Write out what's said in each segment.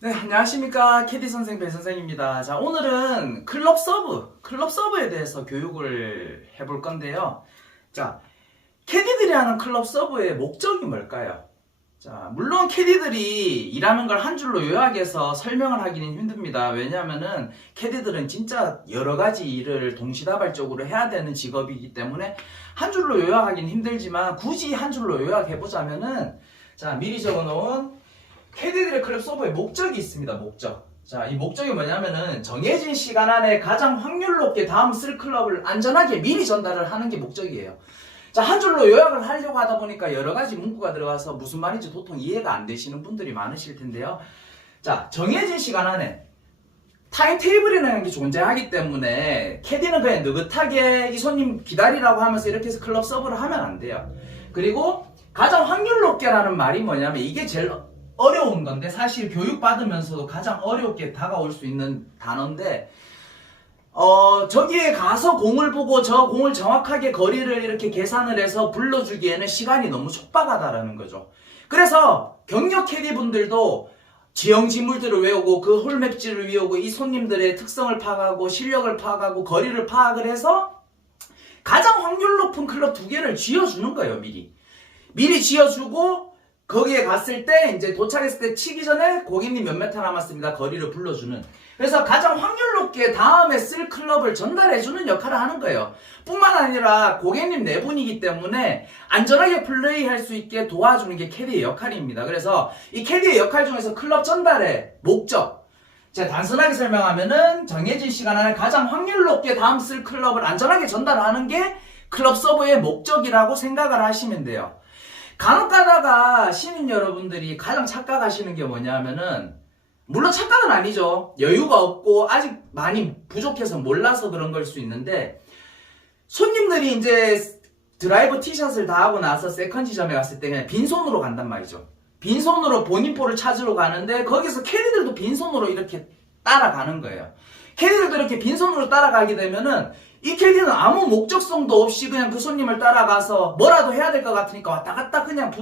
네, 안녕하십니까. 캐디 선생 배 선생입니다. 자, 오늘은 클럽 서브에 대해서 교육을 해볼 건데요. 자, 캐디들이 하는 클럽 서브의 목적이 뭘까요? 자, 물론 캐디들이 일하는 걸 한 줄로 요약해서 설명을 하기는 힘듭니다. 왜냐하면은 캐디들은 진짜 여러 가지 일을 동시다발적으로 해야 되는 직업이기 때문에 한 줄로 요약하기는 힘들지만 굳이 한 줄로 요약해보자면은 자, 미리 적어놓은 캐디들의 클럽 서버의 목적이 있습니다. 목적. 자, 이 목적이 뭐냐면은 정해진 시간 안에 가장 확률 높게 다음 쓸 클럽을 안전하게 미리 전달을 하는 게 목적이에요. 자, 한 줄로 요약을 하려고 하다 보니까 여러 가지 문구가 들어가서 무슨 말인지 도통 이해가 안 되시는 분들이 많으실 텐데요. 자, 정해진 시간 안에 타임테이블이라는 게 존재하기 때문에 캐디는 그냥 느긋하게 이 손님 기다리라고 하면서 이렇게 해서 클럽 서브를 하면 안 돼요. 그리고 가장 확률 높게라는 말이 뭐냐면 이게 제일 어려운 건데 사실 교육받으면서도 가장 어렵게 다가올 수 있는 단어인데 저기에 가서 공을 보고 저 공을 정확하게 거리를 이렇게 계산을 해서 불러주기에는 시간이 너무 촉박하다라는 거죠. 그래서 경력 캐디 분들도 지형 지물들을 외우고 그 홀맵지를 외우고 이 손님들의 특성을 파악하고 실력을 파악하고 거리를 파악을 해서 가장 확률 높은 클럽 2개를 쥐어주는 거예요. 미리 쥐어주고 거기에 갔을 때 이제 도착했을 때 치기 전에 고객님 몇 메타 남았습니다. 거리를 불러주는. 그래서 가장 확률 높게 다음에 쓸 클럽을 전달해주는 역할을 하는 거예요. 뿐만 아니라 고객님 네 분이기 때문에 안전하게 플레이할 수 있게 도와주는 게 캐디의 역할입니다. 그래서 이 캐디의 역할 중에서 클럽 전달의 목적. 제가 단순하게 설명하면은 정해진 시간 안에 가장 확률 높게 다음 쓸 클럽을 안전하게 전달하는 게 클럽 서브의 목적이라고 생각을 하시면 돼요. 간혹 가다가 시민 여러분들이 가장 착각하시는 게 뭐냐면은 물론 착각은 아니죠. 여유가 없고 아직 많이 부족해서 몰라서 그런 걸 수 있는데 손님들이 이제 드라이버 티샷을 다 하고 나서 세컨지점에 갔을 때 그냥 빈손으로 간단 말이죠. 빈손으로 본인볼을 찾으러 가는데 거기서 캐디들도 빈손으로 이렇게 따라가는 거예요. 캐디들도 이렇게 빈손으로 따라가게 되면은 이 캐디는 아무 목적성도 없이 그냥 그 손님을 따라가서 뭐라도 해야 될 것 같으니까 왔다 갔다 그냥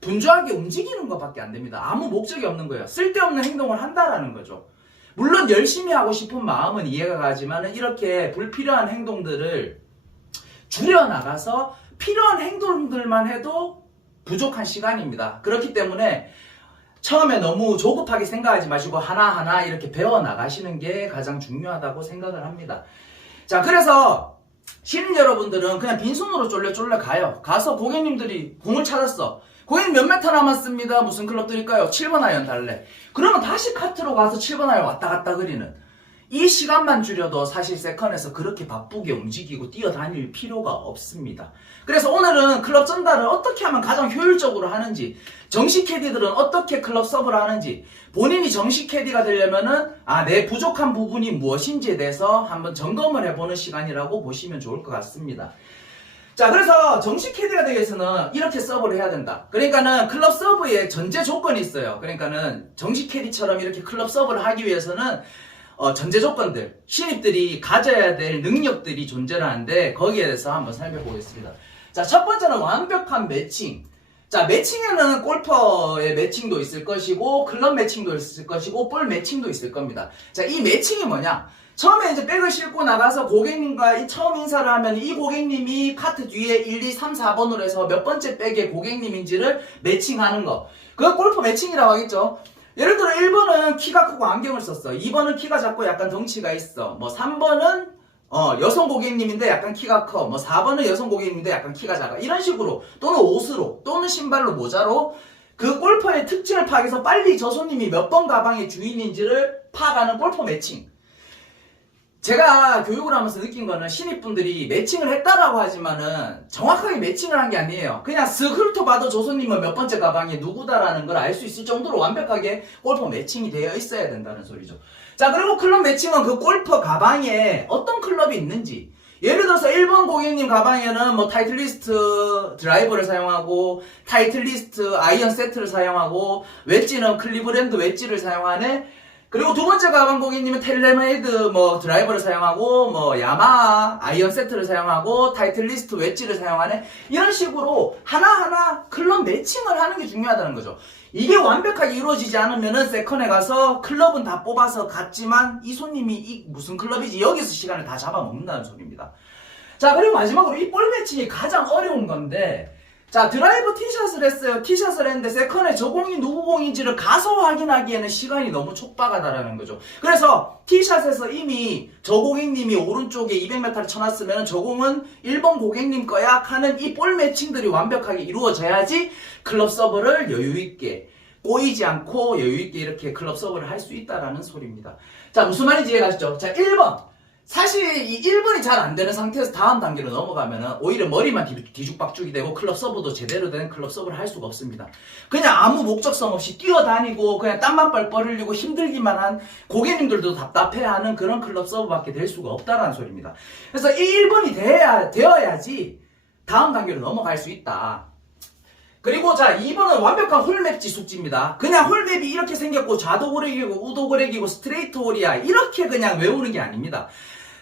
분주하게 움직이는 것밖에 안 됩니다. 아무 목적이 없는 거예요. 쓸데없는 행동을 한다라는 거죠. 물론 열심히 하고 싶은 마음은 이해가 가지만 이렇게 불필요한 행동들을 줄여나가서 필요한 행동들만 해도 부족한 시간입니다. 그렇기 때문에 처음에 너무 조급하게 생각하지 마시고 하나하나 이렇게 배워나가시는 게 가장 중요하다고 생각을 합니다. 자, 그래서 시민 여러분들은 그냥 빈손으로 쫄래쫄래 가요. 가서 고객님들이 공을 찾았어. 고객님 몇 메타 남았습니다. 무슨 클럽 드릴까요? 7번 아이언 달래. 그러면 다시 카트로 가서 7번 아이언 왔다 갔다 그리는 이 시간만 줄여도 사실 세컨에서 그렇게 바쁘게 움직이고 뛰어다닐 필요가 없습니다. 그래서 오늘은 클럽 전달을 어떻게 하면 가장 효율적으로 하는지, 정식 캐디들은 어떻게 클럽 서브를 하는지, 본인이 정식 캐디가 되려면은 내 부족한 부분이 무엇인지에 대해서 한번 점검을 해보는 시간이라고 보시면 좋을 것 같습니다. 자, 그래서 정식 캐디가 되기 위해서는 이렇게 서브를 해야 된다. 그러니까는 클럽 서브에 전제 조건이 있어요. 그러니까는 정식 캐디처럼 이렇게 클럽 서브를 하기 위해서는 전제 조건들, 신입들이 가져야 될 능력들이 존재를 하는데 거기에 대해서 한번 살펴보겠습니다. 자, 첫 번째는 완벽한 매칭. 자, 매칭에는 골퍼의 매칭도 있을 것이고 클럽 매칭도 있을 것이고 볼 매칭도 있을 겁니다. 자, 이 매칭이 뭐냐? 처음에 이제 백을 싣고 나가서 고객님과 처음 인사를 하면 이 고객님이 카트 뒤에 1, 2, 3, 4번으로 해서 몇 번째 백의 고객님인지를 매칭하는 거. 그걸 골퍼 매칭이라고 하겠죠. 예를 들어 1번은 키가 크고 안경을 썼어. 2번은 키가 작고 약간 덩치가 있어. 뭐 3번은 여성 고객님인데 약간 키가 커. 뭐 4번은 여성 고객님인데 약간 키가 작아. 이런 식으로 또는 옷으로 또는 신발로 모자로 그 골퍼의 특징을 파악해서 빨리 저 손님이 몇 번 가방의 주인인지를 파악하는 골퍼 매칭. 제가 교육을 하면서 느낀 거는 신입분들이 매칭을 했다라고 하지만은 정확하게 매칭을 한 게 아니에요. 그냥 슥 훑어봐도 저 손님은 몇 번째 가방이 누구다라는 걸 알 수 있을 정도로 완벽하게 골퍼 매칭이 되어 있어야 된다는 소리죠. 자, 그리고 클럽 매칭은 그 골퍼 가방에 어떤 클럽이 있는지, 예를 들어서 1번 고객님 가방에는 뭐 타이틀리스트 드라이버를 사용하고 타이틀리스트 아이언 세트를 사용하고 웨지는 클리브랜드 웨지를 사용하네. 그리고 두 번째 가방 고객님은 텔레메이드 뭐 드라이버를 사용하고 뭐 야마하 아이언 세트를 사용하고 타이틀리스트 웨지를 사용하는 이런 식으로 하나하나 클럽 매칭을 하는 게 중요하다는 거죠. 이게 완벽하게 이루어지지 않으면은 세컨에 가서 클럽은 다 뽑아서 갔지만 이 손님이 이 무슨 클럽이지 여기서 시간을 다 잡아먹는다는 소리입니다. 자, 그리고 마지막으로 이 볼 매칭이 가장 어려운 건데, 자, 드라이버 티샷을 했어요. 티샷을 했는데 세컨에 저 공이 누구 공인지를 가서 확인하기에는 시간이 너무 촉박하다라는 거죠. 그래서 티샷에서 이미 저 고객님이 오른쪽에 200m를 쳐놨으면 저 공은 1번 고객님 거야 하는 이 볼 매칭들이 완벽하게 이루어져야지 클럽 서브를 여유있게 꼬이지 않고 여유있게 이렇게 클럽 서브를 할 수 있다라는 소리입니다. 자, 무슨 말인지 이해가시죠? 자, 1번. 사실 이 1번이 잘 안 되는 상태에서 다음 단계로 넘어가면은 오히려 머리만 뒤죽박죽이 되고 클럽 서브도 제대로 된 클럽 서브를 할 수가 없습니다. 그냥 아무 목적성 없이 뛰어다니고 그냥 땀만 뻘뻘 흘리고 힘들기만 한 고객님들도 답답해하는 그런 클럽 서브밖에 될 수가 없다라는 소리입니다. 그래서 이 1번이 되어야지 다음 단계로 넘어갈 수 있다. 그리고 자, 2번은 완벽한 홀맵지 숙지입니다. 그냥 홀맵이 이렇게 생겼고 좌도그렉이고 우도그렉이고 스트레이트 홀이야 이렇게 그냥 외우는 게 아닙니다.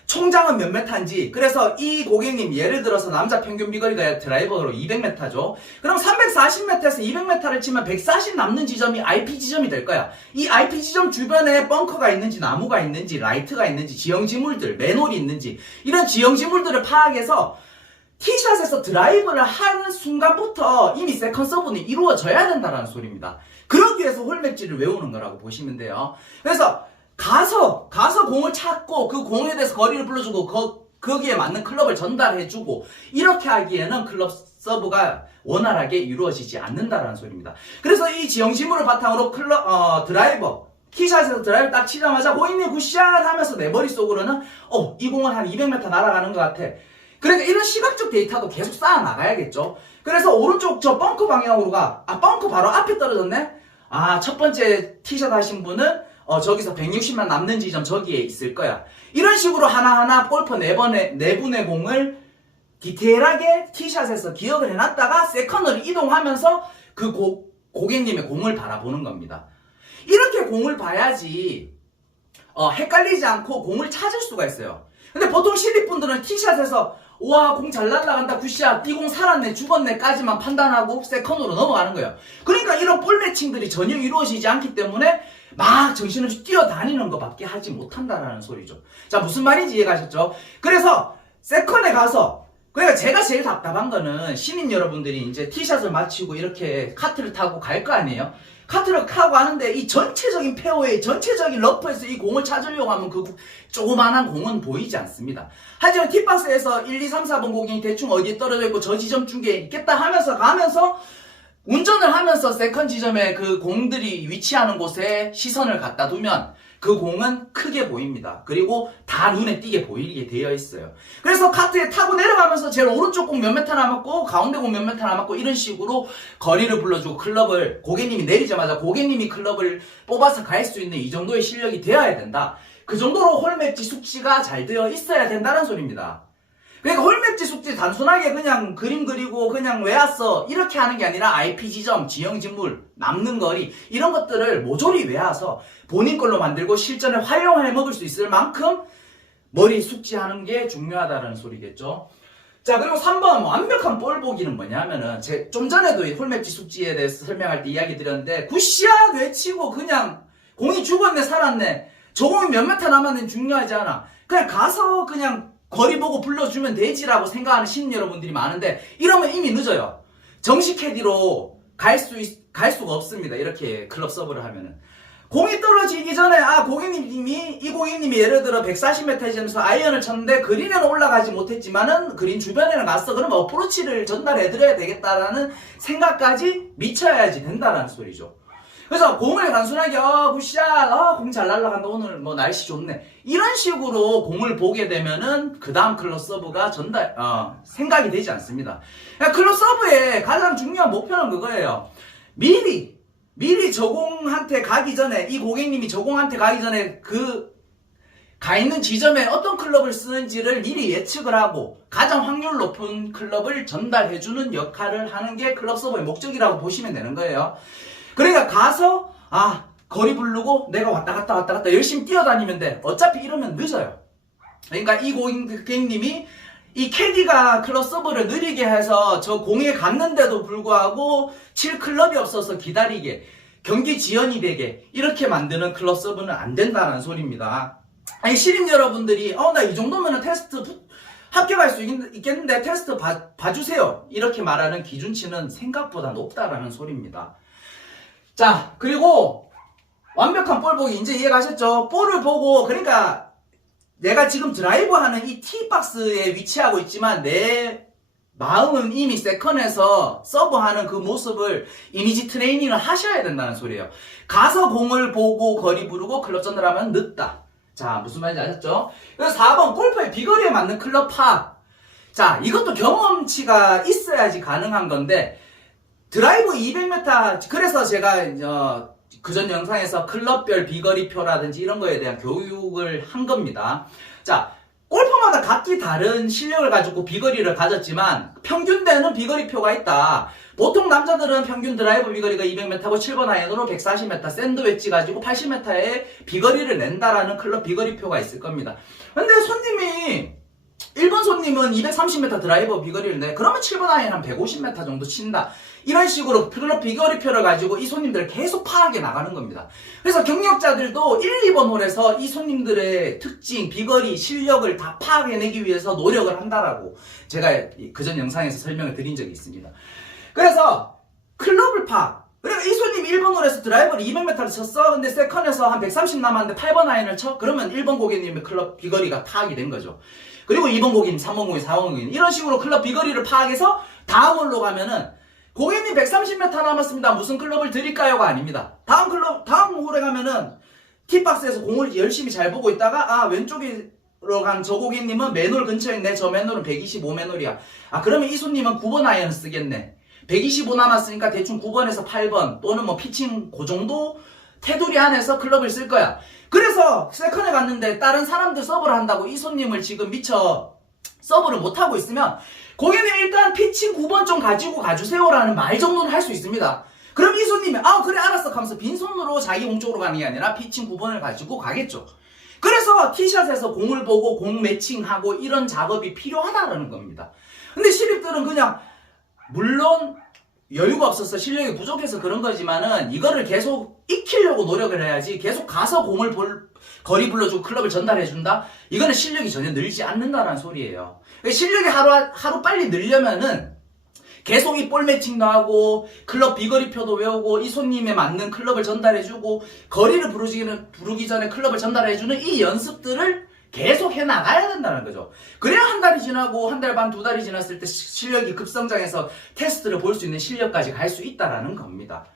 총장은 몇 메타인지, 그래서 이 고객님 예를 들어서 남자 평균 비거리가 드라이버로 200m죠. 그럼 340m에서 200m를 치면 140 남는 지점이 IP 지점이 될 거야. 이 IP 지점 주변에 벙커가 있는지 나무가 있는지 라이트가 있는지 지형지물들, 맨홀이 있는지 이런 지형지물들을 파악해서 티샷에서 드라이브를 하는 순간부터 이미 세컨 서브는 이루어져야 된다는 소리입니다. 그러기 위해서 홀맵지를 외우는 거라고 보시면 돼요. 그래서 가서 공을 찾고 그 공에 대해서 거리를 불러주고 거기에 맞는 클럽을 전달해주고 이렇게 하기에는 클럽 서브가 원활하게 이루어지지 않는다라는 소리입니다. 그래서 이 지형지물을 바탕으로 드라이버 티샷에서 드라이브 딱 치자마자 고객님 굿샷 하면서 내 머릿속으로는 이 공은 한 200m 날아가는 것 같아. 그러니까 이런 시각적 데이터도 계속 쌓아 나가야겠죠. 그래서 오른쪽 저 벙커 방향으로 가. 벙커 바로 앞에 떨어졌네? 첫 번째 티샷 하신 분은 저기서 160만 남는 지점 저기에 있을 거야. 이런 식으로 하나하나 골퍼 4분의 공을 디테일하게 티샷에서 기억을 해놨다가 세컨으로 이동하면서 그 고객님의 공을 바라보는 겁니다. 이렇게 공을 봐야지 헷갈리지 않고 공을 찾을 수가 있어요. 근데 보통 신입분들은 티샷에서 와, 공 잘 날라간다, 굿샷, 이 공 살았네, 죽었네까지만 판단하고 세컨으로 넘어가는 거예요. 그러니까 이런 볼 매칭들이 전혀 이루어지지 않기 때문에 막 정신없이 뛰어다니는 것밖에 하지 못한다라는 소리죠. 자, 무슨 말인지 이해가셨죠? 그래서 세컨에 가서, 그러니까 제가 제일 답답한 거는 신인 여러분들이 이제 티샷을 마치고 이렇게 카트를 타고 갈 거 아니에요? 카트를 타고 가는데 이 전체적인 페어웨이, 전체적인 러프에서 이 공을 찾으려고 하면 그 조그만한 공은 보이지 않습니다. 하지만 팁박스에서 1, 2, 3, 4번 공이 대충 어디에 떨어져 있고 저 지점 중에 있겠다 하면서 가면서 운전을 하면서 세컨 지점에 그 공들이 위치하는 곳에 시선을 갖다 두면 그 공은 크게 보입니다. 그리고 다 눈에 띄게 보이게 되어 있어요. 그래서 카트에 타고 내려가면서 제일 오른쪽 공 몇 메타 남았고 가운데 공 몇 메타 남았고 이런 식으로 거리를 불러주고 클럽을 고객님이 내리자마자 고객님이 클럽을 뽑아서 갈 수 있는 이 정도의 실력이 되어야 된다. 그 정도로 홀맵지 숙지가 잘 되어 있어야 된다는 소리입니다. 그러니까 홀맵지 숙지 단순하게 그냥 그림 그리고 그냥 외웠어 이렇게 하는 게 아니라 IP 지점, 지형지물, 남는 거리 이런 것들을 모조리 외워서 본인 걸로 만들고 실전에 활용해 먹을 수 있을 만큼 머리 숙지하는 게 중요하다는 소리겠죠. 자, 그리고 3번 완벽한 볼 보기는 뭐냐면은 좀 전에도 홀맵지 숙지에 대해서 설명할 때 이야기 드렸는데 굿샷 외치고 그냥 공이 죽었네 살았네 저 공이 몇 메타 남았는지 중요하지 않아. 그냥 가서 그냥 거리 보고 불러주면 되지라고 생각하는 신인 여러분들이 많은데 이러면 이미 늦어요. 정식 캐디로 갈 수가 없습니다. 이렇게 클럽 서브를 하면은. 공이 떨어지기 전에 이 고객님이 예를 들어 140m에서 아이언을 쳤는데 그린에는 올라가지 못했지만은 그린 주변에는 갔어. 그러면 어프로치를 전달해드려야 되겠다라는 생각까지 미쳐야지 된다는 소리죠. 그래서 공을 단순하게 굿샷, 공 잘 날라간다, 오늘 뭐 날씨 좋네 이런 식으로 공을 보게 되면은 그 다음 클럽 서브가 생각이 되지 않습니다. 그러니까 클럽 서브의 가장 중요한 목표는 그거예요. 미리 저 공한테 가기 전에 이 고객님이 저 공한테 가기 전에 가 있는 지점에 어떤 클럽을 쓰는지를 미리 예측을 하고 가장 확률 높은 클럽을 전달해주는 역할을 하는 게 클럽 서브의 목적이라고 보시면 되는 거예요. 그러니까 가서 거리 부르고 내가 왔다 갔다 열심히 뛰어다니면 돼. 어차피 이러면 늦어요. 그러니까 이 고객님이 이 캐디가 클럽 서브를 느리게 해서 저 공에 갔는데도 불구하고 칠 클럽이 없어서 기다리게, 경기 지연이 되게 이렇게 만드는 클럽 서브는 안 된다는 소리입니다. 아니, 시민 여러분들이 나 이 정도면 테스트 합격할 수 있겠는데 테스트 봐주세요, 이렇게 말하는 기준치는 생각보다 높다라는 소리입니다. 자, 그리고 완벽한 볼 보기 이제 이해가셨죠? 볼을 보고, 그러니까 내가 지금 드라이브하는 이 티박스에 위치하고 있지만 내 마음은 이미 세컨에서 서브하는 그 모습을 이미지 트레이닝을 하셔야 된다는 소리예요. 가서 공을 보고 거리 부르고 클럽 전달하면 늦다. 자, 무슨 말인지 아셨죠? 그래서 4번 골프의 비거리에 맞는 클럽 파. 자, 이것도 경험치가 있어야지 가능한 건데, 드라이브 200m, 그래서 제가 그전 영상에서 클럽별 비거리표라든지 이런 거에 대한 교육을 한 겁니다. 자, 골퍼마다 각기 다른 실력을 가지고 비거리를 가졌지만 평균되는 비거리표가 있다. 보통 남자들은 평균 드라이브 비거리가 200m고 7번 아이언으로 140m, 샌드 웨지 가지고 80m의 비거리를 낸다라는 클럽 비거리표가 있을 겁니다. 근데 손님이 1번 손님은 230m 드라이버 비거리를 내. 그러면 7번 아이언 한 150m 정도 친다. 이런 식으로 클럽 비거리표를 가지고 이 손님들을 계속 파악해 나가는 겁니다. 그래서 경력자들도 1, 2번 홀에서 이 손님들의 특징, 비거리, 실력을 다 파악해내기 위해서 노력을 한다라고 제가 그전 영상에서 설명을 드린 적이 있습니다. 그래서 클럽을 파악. 그러니까 이 손님이 1번 홀에서 드라이버를 200m를 쳤어. 근데 세컨에서 한 130 남았는데 8번 아이언을 쳐? 그러면 1번 고객님의 클럽 비거리가 파악이 된 거죠. 그리고 2번 고객님, 3번 고객님, 4번 고객님 이런 식으로 클럽 비거리를 파악해서 다음 홀로 가면은 고객님 130m 남았습니다. 무슨 클럽을 드릴까요가 아닙니다. 다음 홀에 가면은 티박스에서 공을 열심히 잘 보고 있다가 왼쪽으로 간 저 고객님은 맨홀 근처에 있네. 저 맨홀은 125 맨홀이야. 그러면 이 손님은 9번 아이언 쓰겠네. 125 남았으니까 대충 9번에서 8번 또는 뭐 피칭 그 정도 테두리 안에서 클럽을 쓸 거야. 그래서 세컨에 갔는데 다른 사람들 서브를 한다고 이 손님을 지금 미처 서브를 못하고 있으면 고객님 일단 피칭 9번 좀 가지고 가주세요라는 말 정도는 할 수 있습니다. 그럼 이 손님이 그래 알았어 하면서 빈손으로 자기 공 쪽으로 가는 게 아니라 피칭 9번을 가지고 가겠죠. 그래서 티샷에서 공을 보고 공 매칭하고 이런 작업이 필요하다라는 겁니다. 근데 신입들은 그냥 물론 여유가 없어서 실력이 부족해서 그런 거지만은 이거를 계속 익히려고 노력을 해야지 계속 가서 공을 거리 불러주고 클럽을 전달해준다? 이거는 실력이 전혀 늘지 않는다는 소리예요. 실력이 하루 빨리 늘려면은 계속 이 볼 매칭도 하고 클럽 비거리표도 외우고 이 손님에 맞는 클럽을 전달해주고 거리를 부르기 전에 클럽을 전달해주는 이 연습들을 계속 해나가야 된다는 거죠. 그래야 한 달이 지나고 한 달 반, 두 달이 지났을 때 실력이 급성장해서 테스트를 볼 수 있는 실력까지 갈 수 있다라는 겁니다.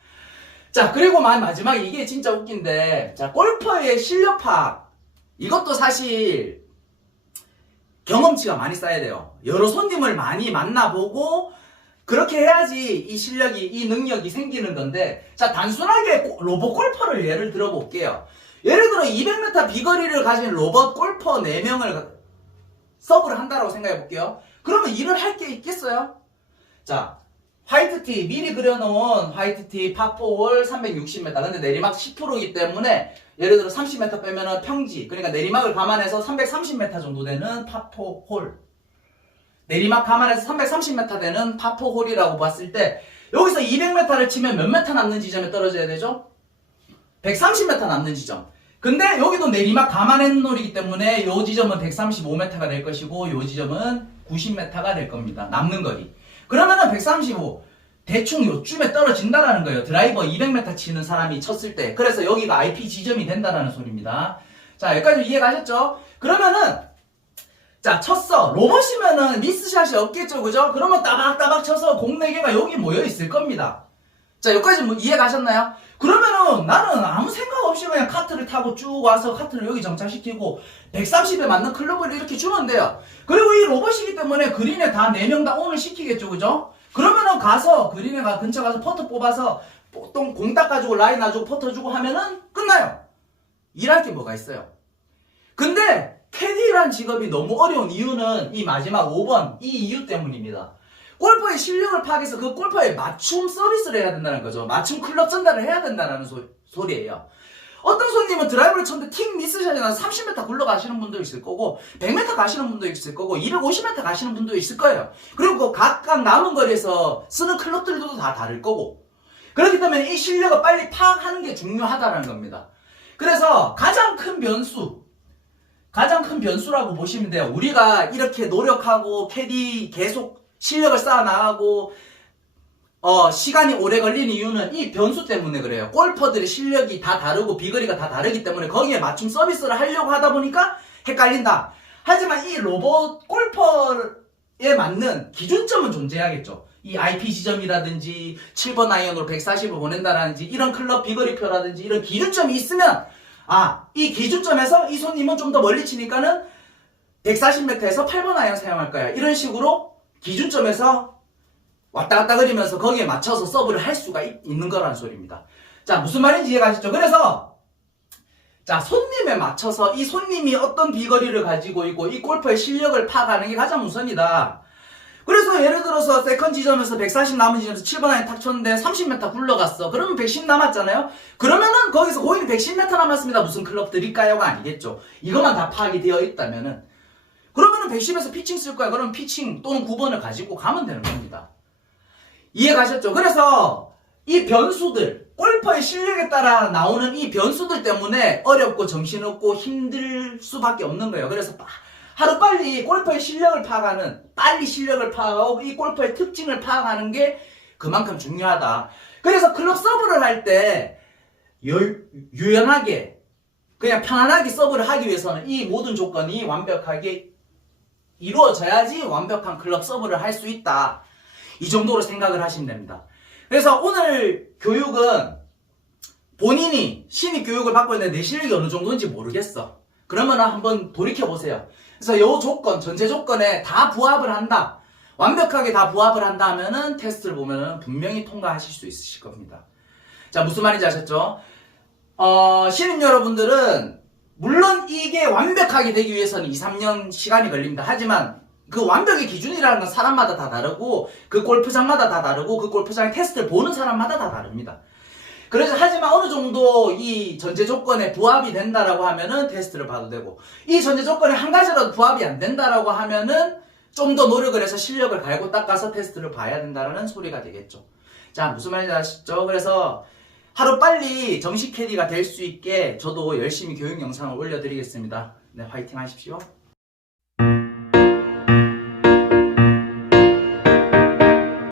자, 그리고 마지막에 이게 진짜 웃긴데, 자, 골퍼의 실력 파악. 이것도 사실 경험치가 많이 쌓여야 돼요. 여러 손님을 많이 만나보고 그렇게 해야지 이 실력이, 이 능력이 생기는 건데, 자, 단순하게 로봇 골퍼를 예를 들어볼게요. 예를 들어 200m 비거리를 가진 로봇 골퍼 4명을 서브를 한다고 생각해 볼게요. 그러면 일을 할 게 있겠어요? 자, 화이트티, 미리 그려놓은 화이트티 파4홀 360m. 근데 내리막 10%이기 때문에 예를 들어 30m 빼면은 평지. 그러니까 내리막을 감안해서 330m 정도 되는 파4홀. 내리막 감안해서 330m 되는 파4홀이라고 봤을 때 여기서 200m를 치면 몇 m 남는 지점에 떨어져야 되죠? 130m 남는 지점. 근데 여기도 내리막 감안한 홀이기 때문에 이 지점은 135m가 될 것이고 이 지점은 90m가 될 겁니다. 남는 거리. 그러면은 135 대충 요쯤에 떨어진다라는 거예요. 드라이버 200m 치는 사람이 쳤을 때. 그래서 여기가 IP 지점이 된다라는 소리입니다. 자, 여기까지 이해가셨죠? 그러면은 자, 쳤어. 로봇이면은 미스샷이 없겠죠, 그죠? 그러면 따박따박 쳐서 공 4개가 여기 모여 있을 겁니다. 자, 여기까지 뭐 이해 가셨나요? 그러면은 나는 아무 생각 없이 그냥 카트를 타고 쭉 와서 카트를 여기 정차시키고 130에 맞는 클럽을 이렇게 주면 돼요. 그리고 이 로봇이기 때문에 그린에 다 4명 다 온을 시키겠죠, 그죠? 그러면은 가서 그린에 근처 가서 퍼터 뽑아서 보통 공 닦아주고 라인 놔주고 퍼터 주고 하면은 끝나요. 일할 게 뭐가 있어요. 근데 캐디란 직업이 너무 어려운 이유는 이 마지막 5번 이 이유 때문입니다. 골퍼의 실력을 파악해서 그 골퍼에 맞춤 서비스를 해야 된다는 거죠. 맞춤 클럽 전달을 해야 된다는 소리예요. 어떤 손님은 드라이브를 쳤는데 틱 미스샷이 나서 30m 굴러가시는 분도 있을 거고 100m 가시는 분도 있을 거고 250m 가시는 분도 있을 거예요. 그리고 각각 남은 거리에서 쓰는 클럽들도 다 다를 거고 그렇기 때문에 이 실력을 빨리 파악하는 게 중요하다는 겁니다. 그래서 가장 큰 변수라고 보시면 돼요. 우리가 이렇게 노력하고 캐디 계속 실력을 쌓아 나가고 시간이 오래 걸리는 이유는 이 변수 때문에 그래요. 골퍼들의 실력이 다 다르고 비거리가 다 다르기 때문에 거기에 맞춤 서비스를 하려고 하다 보니까 헷갈린다. 하지만 이 로봇 골퍼에 맞는 기준점은 존재하겠죠. 이 IP 지점이라든지 7번 아이언으로 140을 보낸다라든지 이런 클럽 비거리표라든지 이런 기준점이 있으면 이 기준점에서 이 손님은 좀 더 멀리 치니까는 140m에서 8번 아이언 사용할 거야. 이런 식으로 기준점에서 왔다 갔다 그리면서 거기에 맞춰서 서브를 할 수가 있는 거라는 소리입니다. 자, 무슨 말인지 이해가시죠? 그래서 자, 손님에 맞춰서 이 손님이 어떤 비거리를 가지고 있고 이 골퍼의 실력을 파악하는 게 가장 우선이다. 그래서 예를 들어서 세컨 지점에서 140 남은 지점에서 7번 아이언 탁 쳤는데 30m 굴러갔어. 그러면 110 남았잖아요? 그러면은 거기서 고인이 110m 남았습니다. 무슨 클럽 드릴까요가 아니겠죠. 이것만 다 파악이 되어 있다면은 그러면은 110에서 피칭 쓸 거야. 그러면 피칭 또는 9번을 가지고 가면 되는 겁니다. 이해 가셨죠? 그래서 이 변수들, 골퍼의 실력에 따라 나오는 이 변수들 때문에 어렵고 정신없고 힘들 수밖에 없는 거예요. 그래서 하루빨리 골퍼의 실력을 빨리 실력을 파악하고 이 골퍼의 특징을 파악하는 게 그만큼 중요하다. 그래서 클럽 서브를 할 때 유연하게 그냥 편안하게 서브를 하기 위해서는 이 모든 조건이 완벽하게 이루어져야지 완벽한 클럽 서브를 할 수 있다. 이 정도로 생각을 하시면 됩니다. 그래서 오늘 교육은 본인이 신입 교육을 받고 있는데 내 실력이 어느 정도인지 모르겠어. 그러면 한번 돌이켜보세요. 그래서 이 조건, 전제 조건에 다 부합을 한다. 완벽하게 다 부합을 한다 하면은 테스트를 보면은 분명히 통과하실 수 있으실 겁니다. 자, 무슨 말인지 아셨죠? 신입 여러분들은 물론 이게 완벽하게 되기 위해서는 2, 3년 시간이 걸립니다. 하지만 그 완벽의 기준이라는 건 사람마다 다 다르고 그 골프장마다 다 다르고 그 골프장의 테스트를 보는 사람마다 다 다릅니다. 그래서 하지만 어느 정도 이 전제 조건에 부합이 된다라고 하면은 테스트를 봐도 되고 이 전제 조건에 한 가지라도 부합이 안 된다라고 하면은 좀 더 노력을 해서 실력을 갈고 닦아서 테스트를 봐야 된다라는 소리가 되겠죠. 자, 무슨 말인지 아시죠? 그래서 하루빨리 정식 캐디가 될 수 있게 저도 열심히 교육 영상을 올려드리겠습니다. 네, 화이팅 하십시오.